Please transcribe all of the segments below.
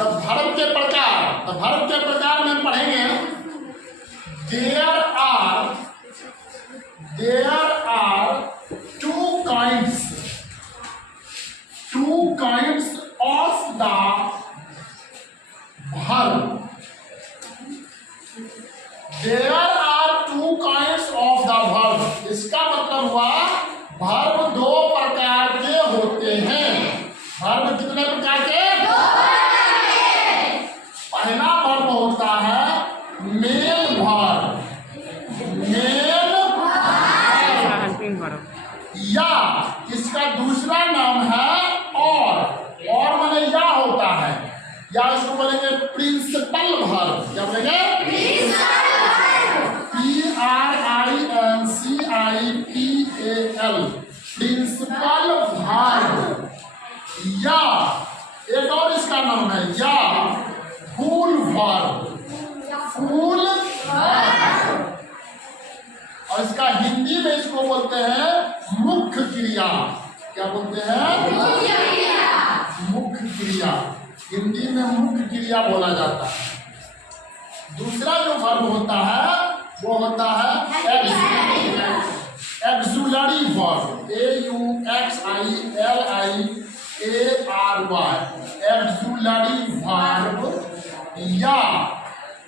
तो भारत के प्रकार में पढ़ेंगे there are two kinds of the verb. There are two kinds of the verb. इसका मतलब हुआ verb दो प्रकार के होते हैं। verb कितने प्रकार के? पहला verb होता है मेन verb, या इसका दूसरा नाम है और माने या होता है, या इसको बोलेंगे प्रिंसिपल वर्ब। क्या बोलेंगे? PRINCIPAL, principal verb. या एक और इसका नाम है या फूल वर्ब, और इसका हिंदी में इसको बोलते हैं मुख्य क्रिया। क्या बोलते हैं? मुख्य क्रिया। हिंदी में मुख्य क्रिया बोला जाता है। दूसरा जो वर्ब होता है वो होता है auxiliary verb, AUXILIARY, auxiliary verb, या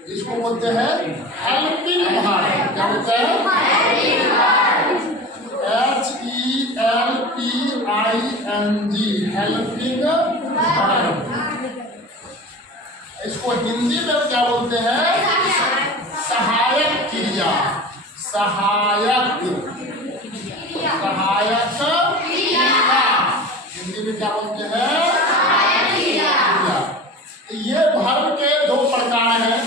इसको बोलते हैं हेल्पिंग वर्ब। क्या बोलते हैं? HELPING, helping verb. इसको हिंदी में क्या बोलते हैं? सहायक क्रिया। सहायक क्रिया हिंदी में क्या बोलते हैं? ये वर्ब के दो प्रकार हैं,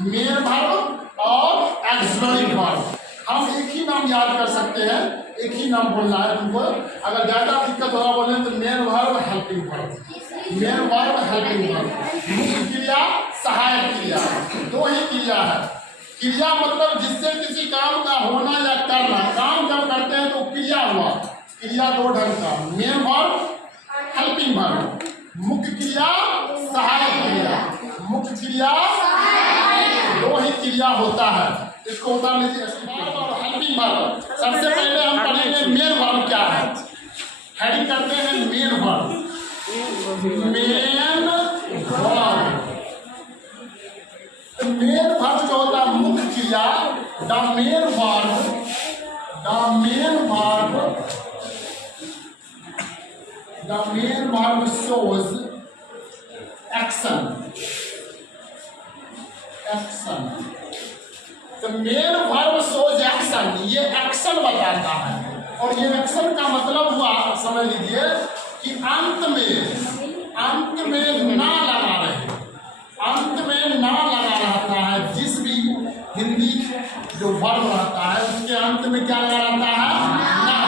मेन वर्ब और एक्सुलरी वर्ब। हम एक ही नाम याद कर सकते हैं, एक ही नाम बोलना है तुमको। अगर ज्यादा दिक्कत होगा बोलने तो main verb, helping verb, main verb, helping verb. मुख्य क्रिया, सहायक क्रिया, दो ही क्रिया है। क्रिया मतलब जिससे किसी काम का होना या करना। काम जब करते हैं तो क्रिया हुआ। क्रिया दो ढंग का, मेन वर्ब, हेल्पिंग वर्ब। मुख्य क्रिया, सहायक क्रिया। मुख्य क्रिया दो ही क्रिया होता है। इसको उतार लीजिए। और हेल्पिंग वर्ब, सबसे पहले हम पढ़ेंगे मेन वर्ब क्या है। हेडिंग करते हैं मेन वर्ब। मेन वर्ब जो होता है मुख्य क्रिया, the main verb shows action। तो मेन वर्ब shows action, ये एक्शन बताता है। और ये एक्शन का मतलब हुआ, समझ लीजिए कि अंत में ना लगा रहे, अंत में ना लगा रहता है। जिस भी हिंदी जो वर्ब रहता है उसके अंत में क्या लगा रहता है? ना।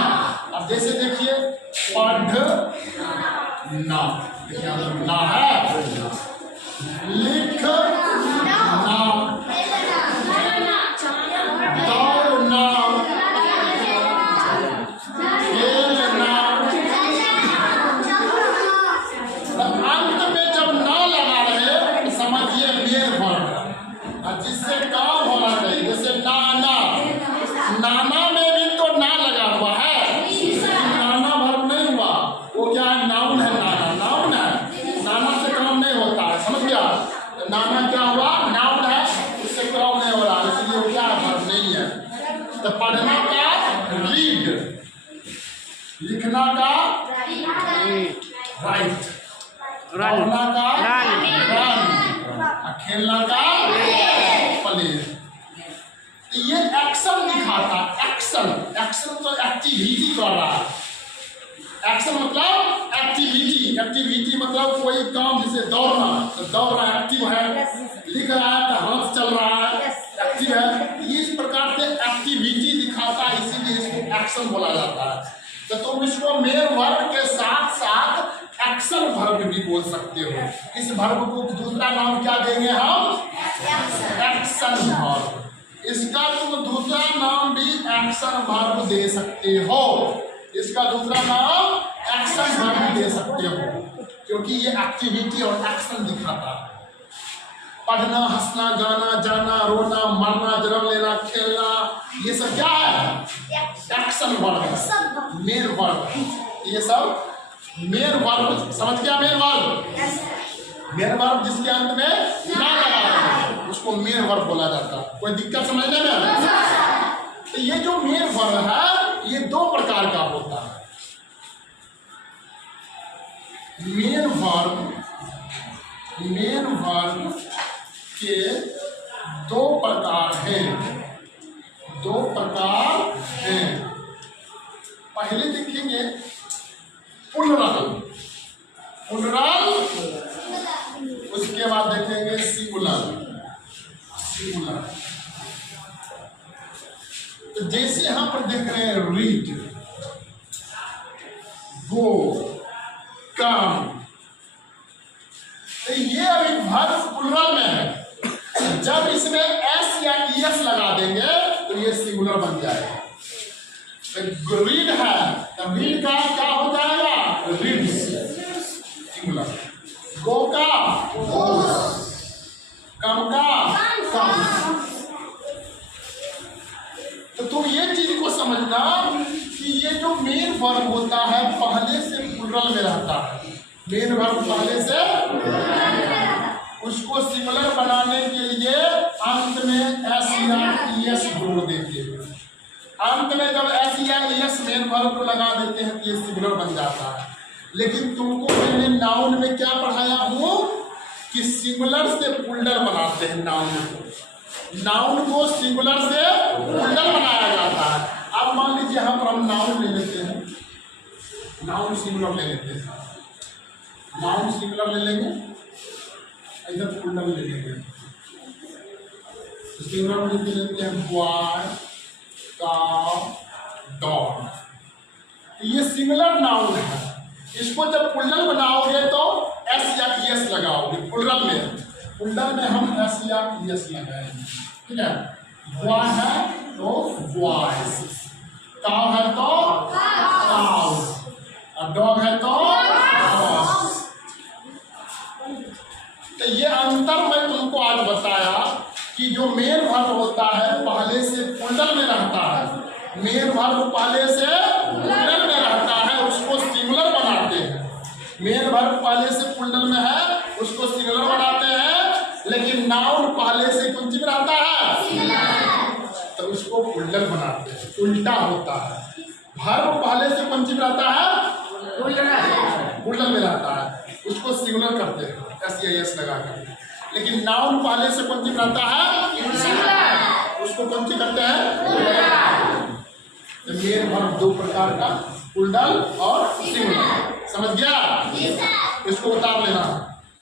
अब जैसे देखिए पढ़ना, ना है, लिखना, दौड़ना, खेलना। अंत में जब ना लगा रहे तो समझिए मेन वर्ब। और जिससे काम होना चाहिए, जैसे नाना में भी तो ना लगा हुआ है, नाना वर्ब नहीं हुआ, वो क्या है? नाउन है। नाउन है, नाना से काम नहीं होता है, समझ गया? तो नाना क्या हुआ? नाउन है, उससे काम नहीं हो रहा, इसलिए वो क्या वर्ब नहीं है। तो पढ़ना का रीड, लिखना का राइट, दौड़ना का रन, खेलना का प्ले। तो ये एक्शन दिखाता, एक्शन तो एक्टिविटी कर रहा है। एक्शन मतलब एक्टिविटी मतलब कोई काम, जैसे दौड़ना, तो दौड़ना एक्टिव है, लिख रहा है तो हाथ चल रहा है, एक्टिव है। इस प्रकार से एक्टिविटी दिखाता है, इसीलिए इसको एक्शन बोला जाता है। तो तुम इसको मेन वर्ब के साथ साथ एक्शन वर्ब भी बोल सकते हो। इस वर्ब को दूसरा नाम क्या देंगे हम? Action verb. इसका तुम दूसरा नाम भी एक्शन वर्ब दे सकते हो। इसका दूसरा नाम एक्शन वर्ब दे सकते हो। क्योंकि ये एक्टिविटी और एक्शन दिखाता है। पढ़ना, हंसना, गाना, जाना, रोना, मरना, जन्म लेना, खेलना, ये सब क्या है? एक्शन वर्ब है, मेन वर्ब है। ये सब मेन वर्ब, समझ गया? मेन वर्ब, मेन वर्ब जिसके अंत में ना लगा उसको मेन वर्ब बोला जाता है। कोई दिक्कत समझने में? तो ये जो मेन वर्ब है ये दो प्रकार का होता है। मेन वर्ब के दो प्रकार हैं, दो प्रकार हैं। पहले देखेंगे प्लुरल, उसके बाद देखेंगे सिंगुलर। तो जैसे यहाँ पर देख रहे हैं रीड, गो, कम, तो ये अभी वर्ब प्लुरल में है। जब इसमें एस या ईएस लगा देंगे तो ये सिंगुलर बन जाएगा। तो रीड है तो रीड का क्या हो जाएगा? Reads, singular. गो का गोस, कम का कम। तो तुम ये चीज को समझना कि ये जो मेन वर्ब होता है पहले से प्लुरल में रहता है। मेन वर्ब पहले से उसको सिंगुलर बनाने के लिए अंत में एस या ईएस जोड़ देते हैं। अंत में जब एस या ईएस मेन वर्ब को लगा देते हैं तो ये सिंगुलर बन जाता है। लेकिन तुमको मैंने नाउन में क्या पढ़ाया हूँ कि सिंगुलर से प्लुरल बनाते हैं। नाउन को सिंगुलर से प्लुरल बनाया जाता है। अब मान लीजिए यहाँ पर हम नाउन ले लेते हैं, नाउन सिंगुलर ले लेते हैं, नाउन सिंगुलर ले लेंगे, इधर प्लुरल ले लेंगे। सिंगुलर में लिख लेते हैं बॉय, काउ, डॉग। ये सिंगुलर नाउन है। इसको जब प्लुरल बनाओगे तो एस या ईएस लगाओगे। प्लुरल में हम एस या ईएस लगाएंगे, ठीक है? बॉय है तो बॉयज, काउ है तो काउज, और डॉग है तो डॉग्स। तो ये अंतर मैं तुमको आज बताया कि जो मेन वर्ब होता है पहले से प्लुरल में रहता है। मेन वर्ब पहले से प्लुरल में रहता है, उसको सिंगुलर बनाते हैं। मेन वर्ब पहले से प्लुरल में है, उसको सिंगुलर बनाते हैं। लेकिन नाउन पहले से कौन सी में रहता है तो उसको प्लुरल बनाते हैं। उल्टा होता है। वर्ब पहले से कौन सी में रहता है? प्लुरल में रहता है, उसको सिंगुलर करते हैं एस या एस लगा कर। लेकिन नाउन पहले से कौन सी रहता है उसको कौन सी करते हैं? तो मेन वर्ब दो प्रकार का, प्लुरल और सिंगुलर। समझ गया? इसको उतार लेना।